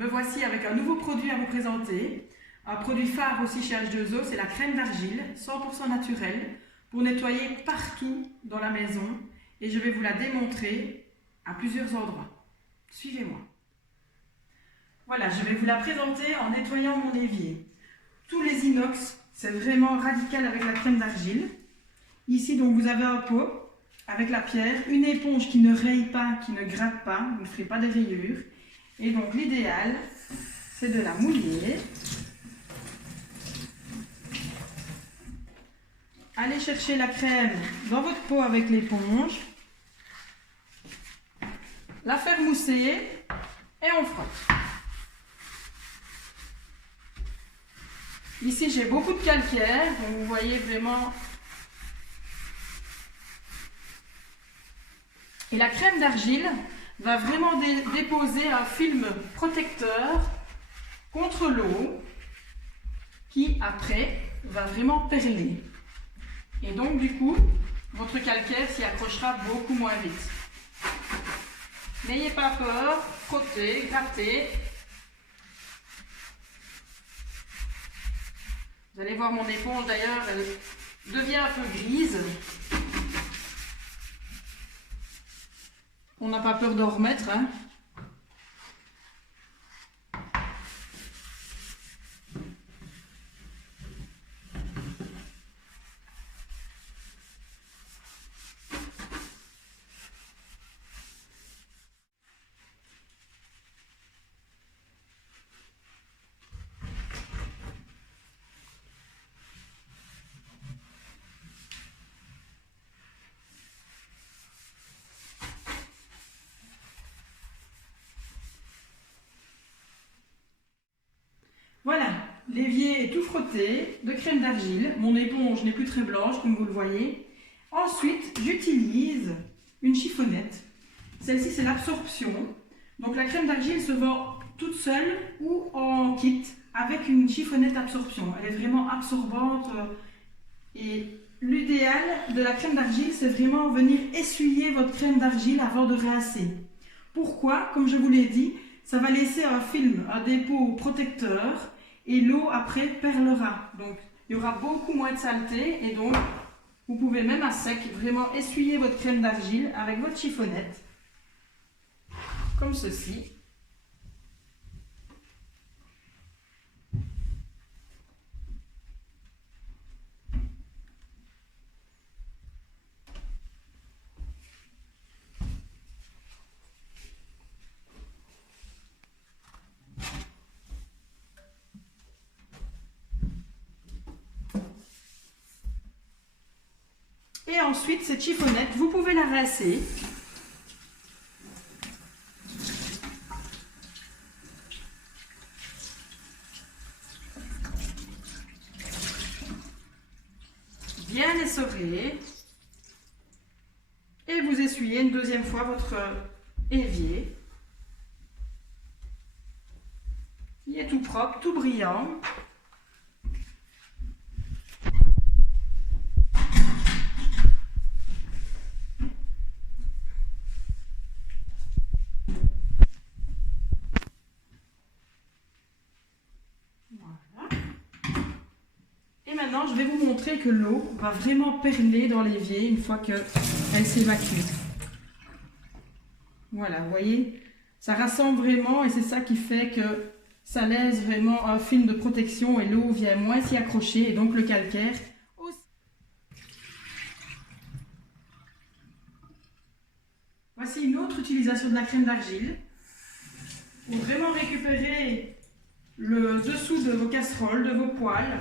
Me voici avec un nouveau produit à vous présenter. Un produit phare aussi chez H2O, c'est la crème d'argile, 100% naturelle, pour nettoyer partout dans la maison. Et je vais vous la démontrer à plusieurs endroits. Suivez-moi. Voilà, je vais vous la présenter en nettoyant mon évier. Tous les inox, c'est vraiment radical avec la crème d'argile. Ici, donc, vous avez un pot avec la pierre, une éponge qui ne raye pas, qui ne gratte pas, vous ne ferez pas des rayures. Et donc, l'idéal, c'est de la mouiller. Allez chercher la crème dans votre pot avec l'éponge. La faire mousser et on frotte. Ici, j'ai beaucoup de calcaire, donc vous voyez vraiment. Et la crème d'argile va vraiment déposer un film protecteur contre l'eau qui, après, va vraiment perler. Et donc, du coup, votre calcaire s'y accrochera beaucoup moins vite. N'ayez pas peur, frottez, grattez. Vous allez voir mon éponge d'ailleurs, elle devient un peu grise. On n'a pas peur d'en remettre, hein. Voilà, l'évier est tout frotté de crème d'argile. Mon éponge n'est plus très blanche, comme vous le voyez. Ensuite, j'utilise une chiffonnette. Celle-ci, c'est l'absorption. Donc, la crème d'argile se vend toute seule ou en kit avec une chiffonnette absorption. Elle est vraiment absorbante. Et l'idéal de la crème d'argile, c'est vraiment venir essuyer votre crème d'argile avant de rincer. Pourquoi? Comme je vous l'ai dit, ça va laisser un film, un dépôt protecteur et l'eau après perlera. Donc il y aura beaucoup moins de saleté et donc vous pouvez même à sec vraiment essuyer votre crème d'argile avec votre chiffonnette comme ceci. Et ensuite, cette chiffonnette, vous pouvez la rincer. Bien essorer. Et vous essuyez une deuxième fois votre évier. Il est tout propre, tout brillant. Et maintenant, je vais vous montrer que l'eau va vraiment perler dans l'évier une fois qu'elle s'évacue. Voilà, vous voyez, ça rassemble vraiment et c'est ça qui fait que ça laisse vraiment un film de protection et l'eau vient moins s'y accrocher et donc le calcaire aussi. Voici une autre utilisation de la crème d'argile pour vraiment récupérer le dessous de vos casseroles, de vos poêles.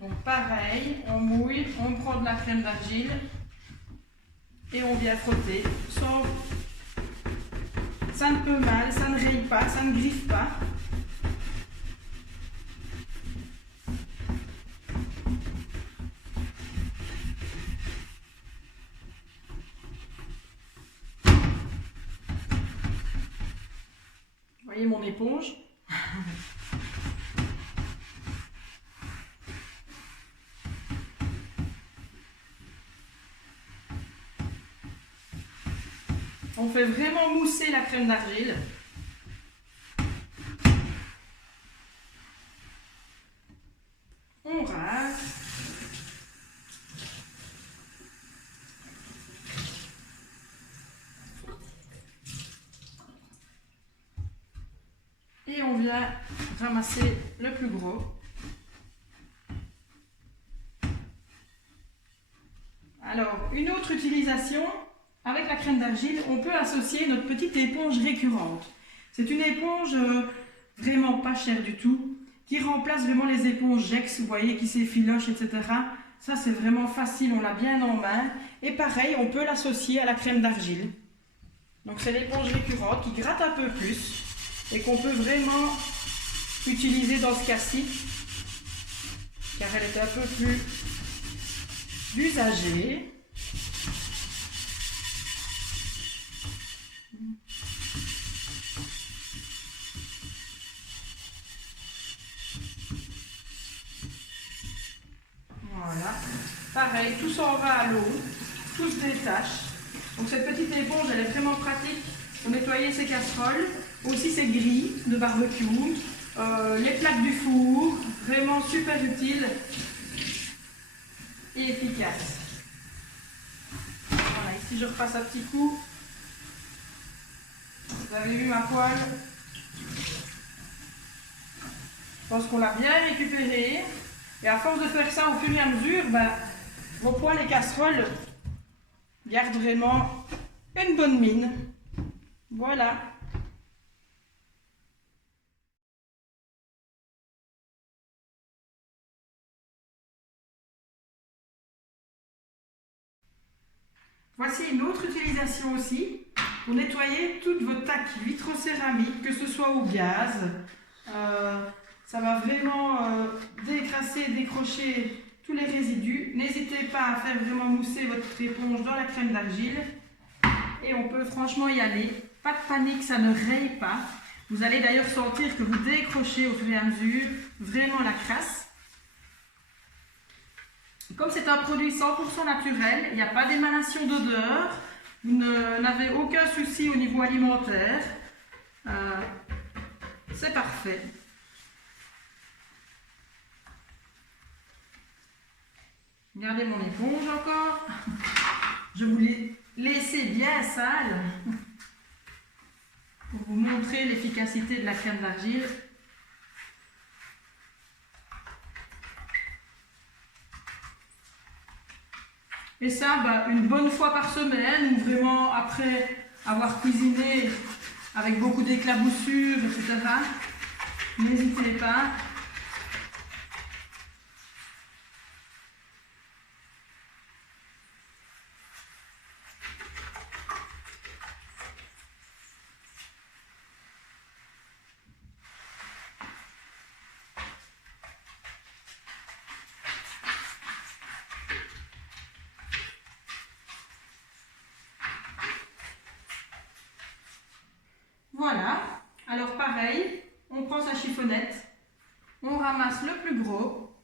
Donc pareil, on mouille, on prend de la crème d'argile et on vient frotter. Ça ne peut mal, ça ne raye pas, ça ne griffe pas. Vous voyez mon éponge? On fait vraiment mousser la crème d'argile. Et on vient ramasser le plus gros. Alors, une autre utilisation, avec la crème d'argile, on peut associer notre petite éponge récurrente. C'est une éponge vraiment pas chère du tout, qui remplace vraiment les éponges Jex, vous voyez, qui s'effilochent, etc. Ça, c'est vraiment facile, on l'a bien en main. Et pareil, on peut l'associer à la crème d'argile. Donc, c'est l'éponge récurrente qui gratte un peu plus et qu'on peut vraiment utiliser dans ce cas-ci, car elle est un peu plus usagée. Voilà. Pareil, tout s'en va à l'eau, tout se détache. Donc cette petite éponge, elle est vraiment pratique pour nettoyer ses casseroles, aussi ses grilles de barbecue, les plaques du four, vraiment super utile et efficace. Voilà, ici je repasse un petit coup. Vous avez vu ma poêle? Je pense qu'on l'a bien récupérée. Et à force de faire ça au fur et à mesure, vos poêles et casseroles gardent vraiment une bonne mine. Voilà. Voici une autre utilisation aussi pour nettoyer toutes vos tacs vitrocéramiques, que ce soit au gaz. Ça va vraiment décrasser, décrocher tous les résidus. N'hésitez pas à faire vraiment mousser votre éponge dans la crème d'argile. Et on peut franchement y aller. Pas de panique, ça ne raye pas. Vous allez d'ailleurs sentir que vous décrochez au fur et à mesure vraiment la crasse. Comme c'est un produit 100% naturel, il n'y a pas d'émanation d'odeur. Vous n'avez aucun souci au niveau alimentaire. C'est parfait. Regardez mon éponge encore. Je vous l'ai laissé bien sale pour vous montrer l'efficacité de la crème d'argile. Et ça, une bonne fois par semaine, ou vraiment après avoir cuisiné avec beaucoup d'éclaboussures, etc. N'hésitez pas. Voilà, alors pareil, on prend sa chiffonnette, on ramasse le plus gros,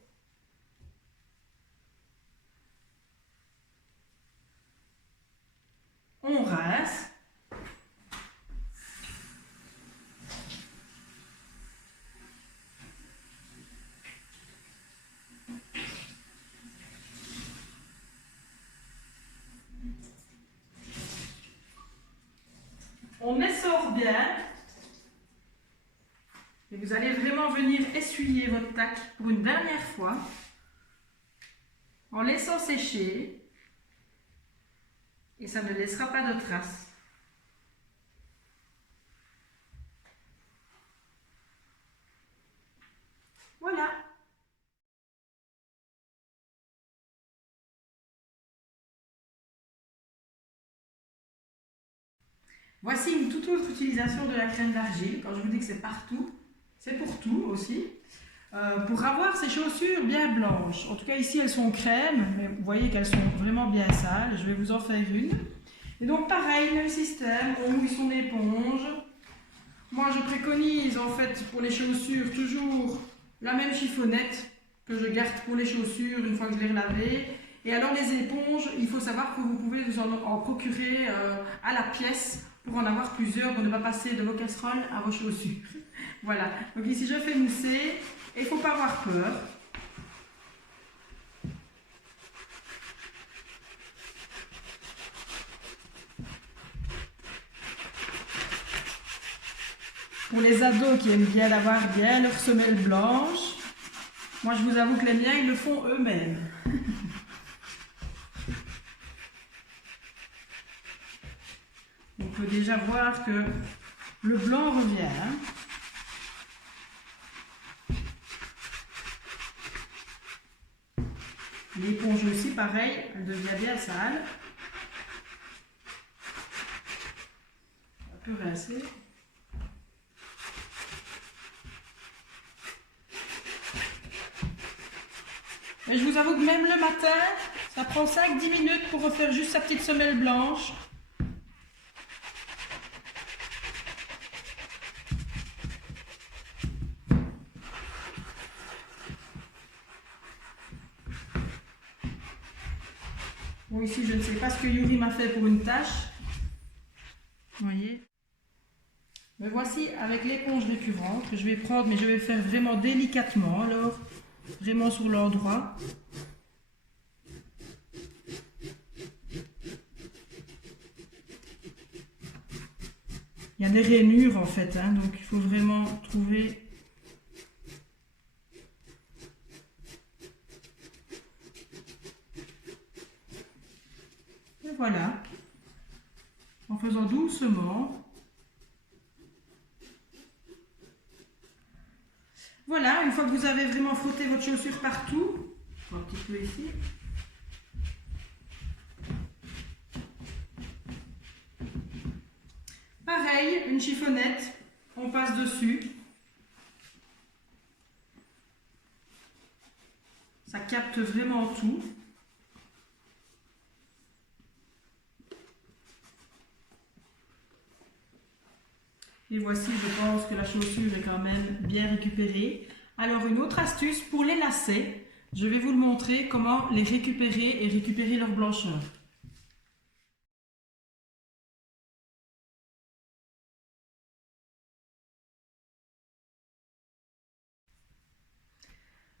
on rince, on essore bien. Et vous allez vraiment venir essuyer votre tac pour une dernière fois en laissant sécher et ça ne laissera pas de traces. Voilà. Voici une toute autre utilisation de la crème d'argile. Quand je vous dis que c'est partout, c'est pour tout aussi. Pour avoir ces chaussures bien blanches. En tout cas ici elles sont crème, mais vous voyez qu'elles sont vraiment bien sales. Je vais vous en faire une. Et donc pareil, même système, on mouille son éponge. Moi je préconise en fait pour les chaussures toujours la même chiffonnette que je garde pour les chaussures une fois que je les ai lavées. Et alors les éponges, il faut savoir que vous pouvez vous en procurer à la pièce pour en avoir plusieurs, pour ne pas passer de vos casseroles à vos chaussures. Voilà, donc ici je fais mousser et il ne faut pas avoir peur. Pour les ados qui aiment bien avoir bien leur semelle blanche, moi je vous avoue que les miens ils le font eux-mêmes. On peut déjà voir que le blanc revient. Hein. L'éponge aussi, pareil, elle devient bien sale. On peut rincer. Et je vous avoue que même le matin, ça prend 5-10 minutes pour refaire juste sa petite semelle blanche. Bon, ici, je ne sais pas ce que Yuri m'a fait pour une tâche. Vous voyez. Me voici avec l'éponge récurrente que je vais prendre, mais je vais faire vraiment délicatement, alors vraiment sur l'endroit. Il y a des rainures en fait, hein, donc il faut vraiment trouver. Et voilà, en faisant doucement. Voilà, une fois que vous avez vraiment frotté votre chaussure partout, un petit peu ici. Pareil, une chiffonnette, on passe dessus. Ça capte vraiment tout. Et voici, je pense que la chaussure est quand même bien récupérée. Alors une autre astuce pour les lacets, je vais vous le montrer comment les récupérer et récupérer leur blancheur.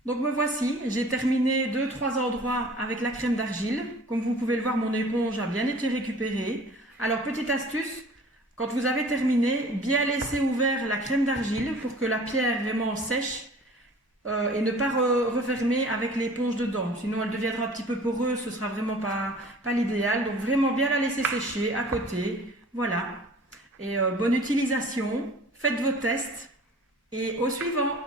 Donc me voici, j'ai terminé 2-3 endroits avec la crème d'argile. Comme vous pouvez le voir, mon éponge a bien été récupérée. Alors petite astuce, quand vous avez terminé, bien laisser ouvert la crème d'argile pour que la pierre vraiment sèche et ne pas refermer avec l'éponge dedans. Sinon elle deviendra un petit peu poreuse, ce sera vraiment pas l'idéal. Donc vraiment bien la laisser sécher à côté. Voilà. Et bonne utilisation, faites vos tests et au suivant.